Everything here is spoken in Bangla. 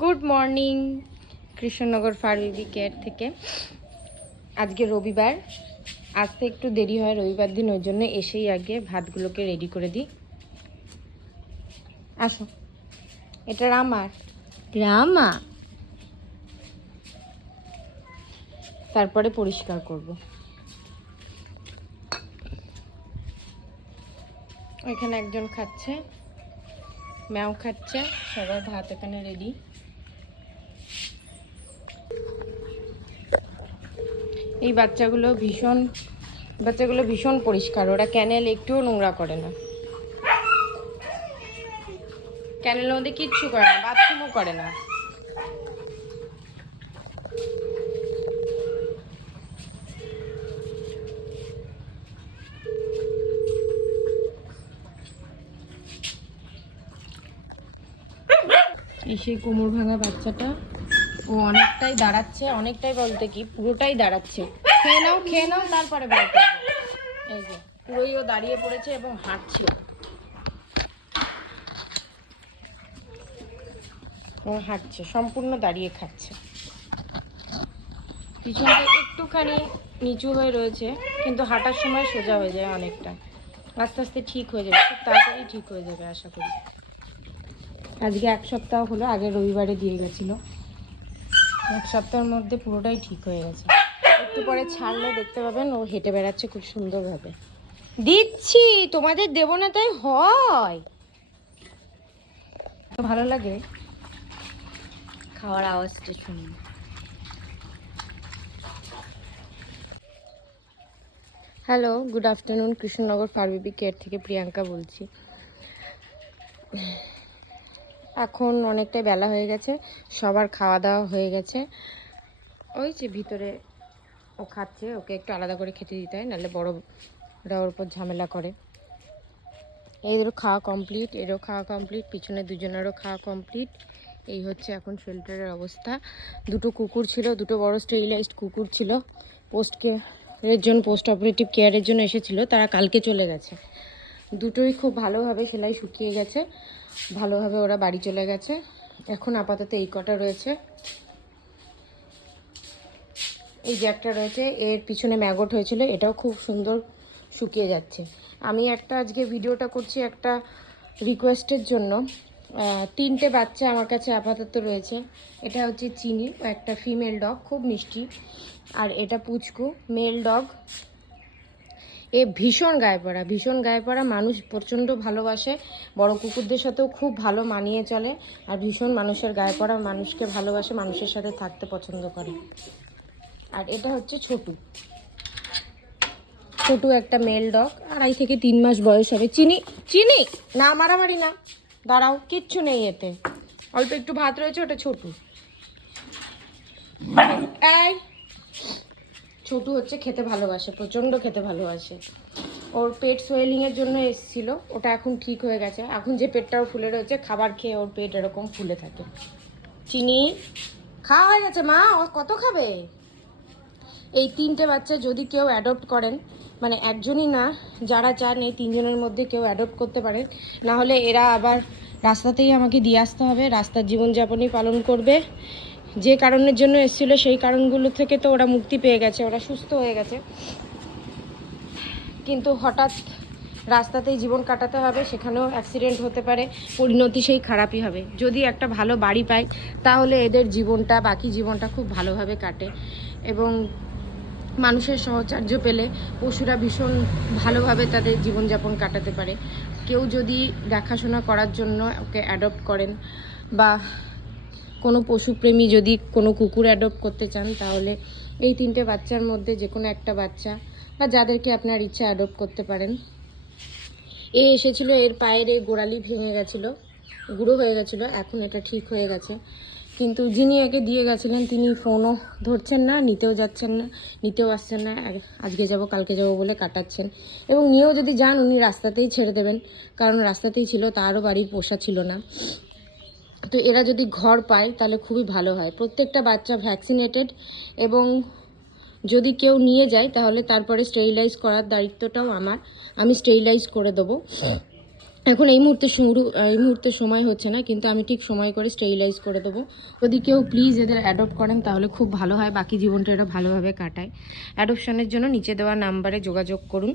Good morning Krishnanagar fur baby care থেকে। আজকে রবিবার, আসতে একটু দেরি হয় রবিবার দিন, ওই জন্য এসেই আগে ভাতগুলোকে রেডি করে দিই। আসো, এটা রামা, তারপরে পরিষ্কার করব। ওইখানে একজন খাচ্ছে, ম্যাও খাচ্ছে, সবার ভাত এখানে রেডি। এই বাচ্চাগুলো ভীষণ পরিষ্কার, ওরা ক্যানেল একটুও নোংরা করে না, ক্যানেলের মধ্যে কিচ্ছু করে না, বাথরুমও করে না। এই সেই কোমর ভাঙা বাচ্চাটা, ও অনেকটাই দাঁড়াচ্ছে, অনেকটাই বলতে কি পুরোটাই দাঁড়াচ্ছে। খেয়ে নাও তারপরে বার করবো। এই যে পুরোই ও দাঁড়িয়ে পড়েছে এবং হাঁটছে, ও হাঁটছে, সম্পূর্ণ দাঁড়িয়ে খাচ্ছে। পিছনটা একটুখানি নিচু হয়ে রয়েছে, কিন্তু হাঁটার সময় সোজা হয়ে যায় অনেকটা। আস্তে আস্তে ঠিক হয়ে যাবে, খুব তাড়াতাড়ি ঠিক হয়ে যাবে আশা করি। আজকে 1 সপ্তাহ হলো, আগে রবিবারে দিয়ে গেছিলো। 1 সপ্তাহের মধ্যে পুরোটাই ঠিক হয়ে গেছে। একটু পরে ছাড়লে দেখতে পাবেন ও হেঁটে বেড়াচ্ছে খুব সুন্দরভাবে। দিচ্ছি, তোমাদের দেবো না তাই হয়? ভালো লাগে খাওয়ার আওয়াজটা শুনি। Hello, good afternoon, Krishnanagar fur baby care থেকে প্রিয়াঙ্কা বলছি। এখন অনেকটাই বেলা হয়ে গেছে, সবার খাওয়া দাওয়া হয়ে গেছে। ওই যে ভিতরে ও খাচ্ছে, ওকে একটু আলাদা করে খেতে দিতে হয়, নাহলে বড়রা ওর উপর ঝামেলা করে। এদেরও খাওয়া কমপ্লিট, এরও খাওয়া কমপ্লিট, পিছনে দুজনেরও খাওয়া কমপ্লিট। এই হচ্ছে এখন শেল্টারের অবস্থা। দুটো কুকুর ছিল, দুটো বড় স্টেরিলাইজড কুকুর ছিল, পোস্ট অপারেটিভ কেয়ারের জন্য এসেছিল, তারা কালকে চলে গেছে। দুটোই খুব ভালোভাবে সেলাই শুকিয়ে গেছে, ভালোভাবে ওরা বাড়ি চলে গেছে। এখন আপাতত এই কটা রয়েছে। এই যে একটা রয়েছে, এর পিছনে ম্যাগট হয়েছিল, এটাও খুব সুন্দর শুকিয়ে যাচ্ছে। আমি আজকে ভিডিওটা করছি একটা রিকোয়েস্টের জন্য। 3টে বাচ্চা আমার কাছে আপাতত রয়েছে। এটা হচ্ছে চিনি, একটা ফিমেল ডগ, খুব মিষ্টি। আর এটা পুচকু, মেল ডগ। এ ভীষণ গায়ে পড়া, মানুষ প্রচণ্ড ভালোবাসে, বড় কুকুরদের সাথেও খুব ভালো মানিয়ে চলে, আর ভীষণ মানুষের গায়ে পড়া, মানুষকে ভালোবাসে, মানুষের সাথে থাকতে পছন্দ করে। আর এটা হচ্ছে ছোটু একটা মেল ডগ, 2.5 থেকে 3 মাস বয়স হবে। চিনি না, মারামারি না, দাঁড়াও, কিচ্ছু নেই এতে, অল্প একটু ভাত রয়েছে, ওটা ছোটু। এই ছোটু হচ্ছে খেতে ভালোবাসে, প্রচণ্ড খেতে ভালোবাসে। ওর পেট সোয়েলিংয়ের জন্য এসেছিল, ওটা এখন ঠিক হয়ে গেছে। এখন যে পেটটাও ফুলে রয়েছে, খাবার খেয়ে ওর পেট এরকম ফুলে থাকে। চিনি খাওয়া হয়ে গেছে মা, ও কত খাবে? এই 3টে বাচ্চা যদি কেউ অ্যাডপ্ট করেন, মানে একজনই না, যারা চান এই 3জনের মধ্যে কেউ অ্যাডপ্ট করতে পারেন, না হলে এরা আবার রাস্তাতেই আমাকে দিয়ে আসতে হবে, রাস্তার জীবনযাপনই পালন করবে। যে কারণের জন্য এসেছিলো সেই কারণগুলো থেকে তো ওরা মুক্তি পেয়ে গেছে, ওরা সুস্থ হয়ে গেছে, কিন্তু হঠাৎ রাস্তাতেই জীবন কাটাতে হবে, সেখানেও অ্যাক্সিডেন্ট হতে পারে, পরিণতি সেই খারাপই হবে। যদি একটা ভালো বাড়ি পায়, তাহলে এদের জীবনটা, বাকি জীবনটা খুব ভালোভাবে কাটে। এবং মানুষের সহচর্য পেলে পশুরা ভীষণ ভালোভাবে তাদের জীবনযাপন কাটাতে পারে। কেউ যদি দেখাশোনা করার জন্য ওকে অ্যাডপ্ট করেন, বা কোনো পশুপ্রেমী যদি কোনো কুকুর অ্যাডপ্ট করতে চান, তাহলে এই 3টে বাচ্চার মধ্যে যে কোনো একটা বাচ্চা, বা যাদেরকে আপনার ইচ্ছা অ্যাডপ্ট করতে পারেন। এসেছিল, এর পায়ের এই গোড়ালি ভেঙে গেছিলো, গুঁড়ো হয়ে গেছিলো, এখন এটা ঠিক হয়ে গেছে। কিন্তু যিনি একে দিয়ে গেছিলেন তিনি ফোনও ধরছেন না, নিতেও আসছেন না, আজকে যাব কালকে যাব বলে কাটাচ্ছেন। এবং নিয়েও যদি যান, উনি রাস্তাতেই ছেড়ে দেবেন, কারণ রাস্তাতেই ছিল, তারও বাড়ির পোষা ছিল না। তো এরা যদি ঘর পায় তাহলে খুবই ভালো হয়। প্রত্যেকটা বাচ্চা ভ্যাকসিনেটেড, এবং যদি কেউ নিয়ে যায় তাহলে তারপরে স্টেরিলাইজ করার দায়িত্বটাও আমার, আমি স্টেরিলাইজ করে দেবো। এখন এই মুহূর্তে সময় হচ্ছে না, কিন্তু আমি ঠিক সময় করে স্টেরিলাইজ করে দেবো। যদি কেউ প্লিজ এদের অ্যাডপ্ট করেন তাহলে খুব ভালো হয়, বাকি জীবনটা এরা ভালোভাবে কাটায়। অ্যাডপশনের জন্য নিচে দেওয়া নাম্বারে যোগাযোগ করুন।